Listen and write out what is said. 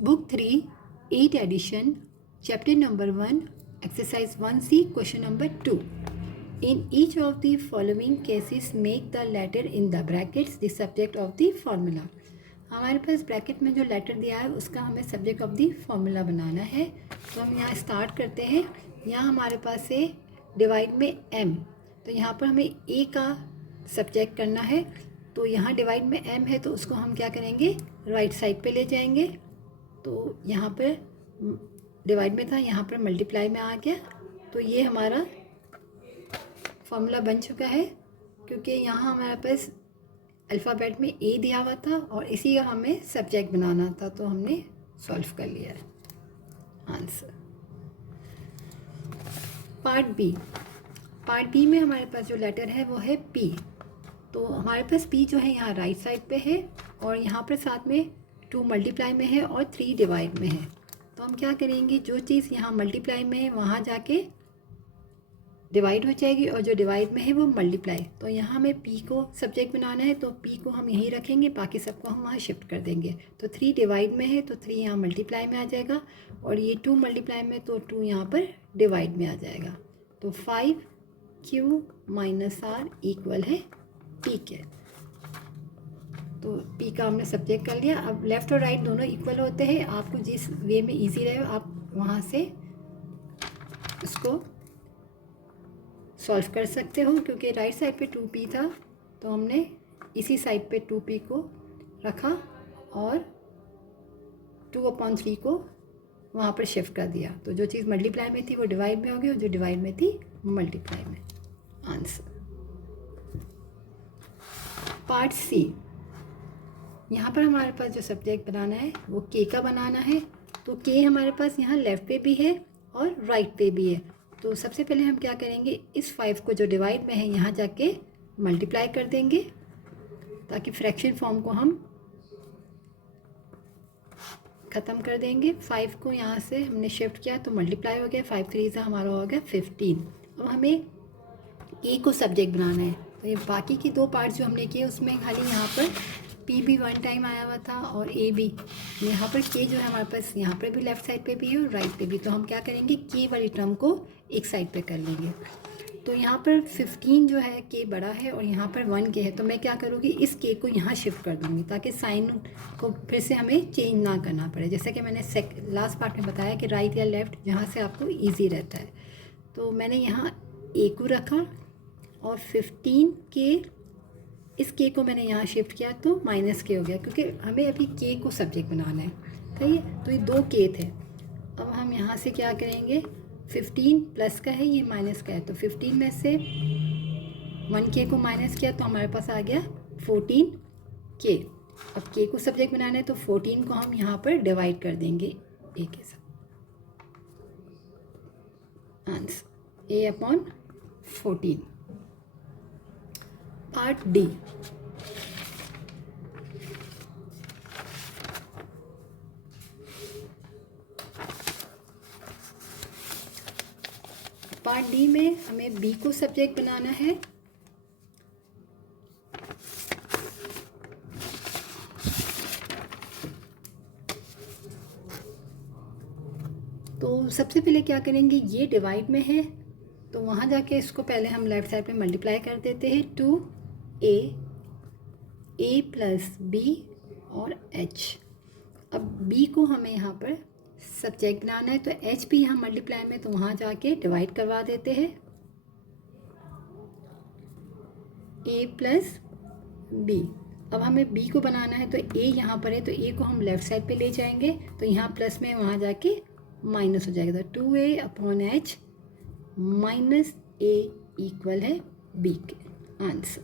Book 3, 8 edition, chapter number 1, exercise 1C, question number 2. In each of the following cases, make the letter in the brackets the subject of the formula. हमारे पास bracket में जो letter दिया है उसका हमें subject of the formula बनाना है. तो हम यहाँ स्टार्ट करते हैं. यहाँ हमारे पास है डिवाइड में m, तो यहाँ पर हमें a का सब्जेक्ट करना है. तो यहाँ डिवाइड में m है तो उसको हम क्या करेंगे, राइट साइड पे ले जाएंगे. तो यहाँ पर डिवाइड में था, यहाँ पर मल्टीप्लाई में आ गया. तो ये हमारा फॉर्मूला बन चुका है, क्योंकि यहाँ हमारे पास अल्फ़ाबेट में ए दिया हुआ था और इसी का हमें सब्जेक्ट बनाना था. तो हमने सॉल्व कर लिया है आंसर. पार्ट बी में हमारे पास जो लेटर है वो है पी. तो हमारे पास पी जो है यहाँ राइट साइड पे है और यहाँ पर साथ में 2 मल्टीप्लाई में है और 3 डिवाइड में है. तो हम क्या करेंगे, जो चीज़ यहाँ मल्टीप्लाई में है वहाँ जाके डिवाइड हो जाएगी और जो डिवाइड में है वो मल्टीप्लाई. तो यहाँ हमें पी को सब्जेक्ट बनाना है, तो पी को हम यहीं रखेंगे, बाकी सबको हम वहाँ शिफ्ट कर देंगे. तो 3 डिवाइड में है तो 3 यहाँ मल्टीप्लाई में आ जाएगा और ये 2 मल्टीप्लाई में तो 2 यहाँ पर डिवाइड में आ जाएगा. तो 5q - r इक्वल है पी के. तो पी का हमने सब्जेक्ट कर लिया. अब लेफ़्ट और राइट दोनों इक्वल होते हैं. आपको जिस वे में इजी रहे आप वहाँ से इसको सॉल्व कर सकते हो. क्योंकि राइट साइड पे 2p था तो हमने इसी साइड पे 2p को रखा और 2/3 को वहाँ पर शिफ्ट कर दिया. तो जो चीज़ मल्टीप्लाई में थी वो डिवाइड में हो गई और जो डिवाइड में थी मल्टीप्लाई में. आंसर. पार्ट सी, यहाँ पर हमारे पास जो सब्जेक्ट बनाना है वो के का बनाना है. तो के हमारे पास यहाँ लेफ़्ट पे भी है और राइट पे भी है. तो सबसे पहले हम क्या करेंगे, इस 5 को जो डिवाइड में है यहाँ जाके मल्टीप्लाई कर देंगे ताकि फ्रैक्शन फॉर्म को हम ख़त्म कर देंगे. 5 को यहाँ से हमने शिफ्ट किया तो मल्टीप्लाई हो गया. 5 3 से हमारा हो गया 15. अब हमें ए को सब्जेक्ट बनाना है. तो ये बाकी की 2 पार्ट्स जो हमने किए उसमें खाली यहाँ पर पी भी 1 टाइम आया हुआ था और ए भी. यहाँ पर के जो है हमारे पास यहाँ पर भी लेफ़्ट साइड पे भी है और राइट पे भी. तो हम क्या करेंगे, के वाली टर्म को एक साइड पे कर लेंगे. तो यहाँ पर 15 जो है के बड़ा है और यहाँ पर 1 के है. तो मैं क्या करूँगी, इस के को यहाँ शिफ्ट कर दूँगी ताकि साइन को फिर से हमें चेंज ना करना पड़े. जैसे कि मैंने लास्ट पार्ट में बताया कि राइट या लेफ़्ट जहाँ से आपको ईजी रहता है. तो मैंने यहाँ ए को रखा और 15 के इस के को मैंने यहाँ शिफ्ट किया तो -k हो गया, क्योंकि हमें अभी के को सब्जेक्ट बनाना है. सही है. तो ये 2 के थे. अब हम यहाँ से क्या करेंगे, 15 प्लस का है, ये माइनस का है. तो 15 में से 1 के को माइनस किया तो हमारे पास आ गया 14 के. अब के को सब्जेक्ट बनाना है तो 14 को हम यहाँ पर डिवाइड कर देंगे ए के साथ. Answer a/14. Part D, part D में हमें बी को सब्जेक्ट बनाना है. तो सबसे पहले क्या करेंगे, ये डिवाइड में है तो वहाँ जाके इसको पहले हम लेफ़्ट साइड पे मल्टीप्लाई कर देते हैं. 2a प्लस बी और h. अब b को हमें यहाँ पर सब्जेक्ट बनाना है तो h भी यहाँ मल्टीप्लाई में तो वहाँ जाके डिवाइड करवा देते हैं. a plus b. अब हमें b को बनाना है तो a यहाँ पर है तो a को हम लेफ़्ट साइड पे ले जाएंगे. तो यहाँ प्लस में वहाँ जाके माइनस हो जाएगा. तो 2a/h - a इक्वल है b के. आंसर.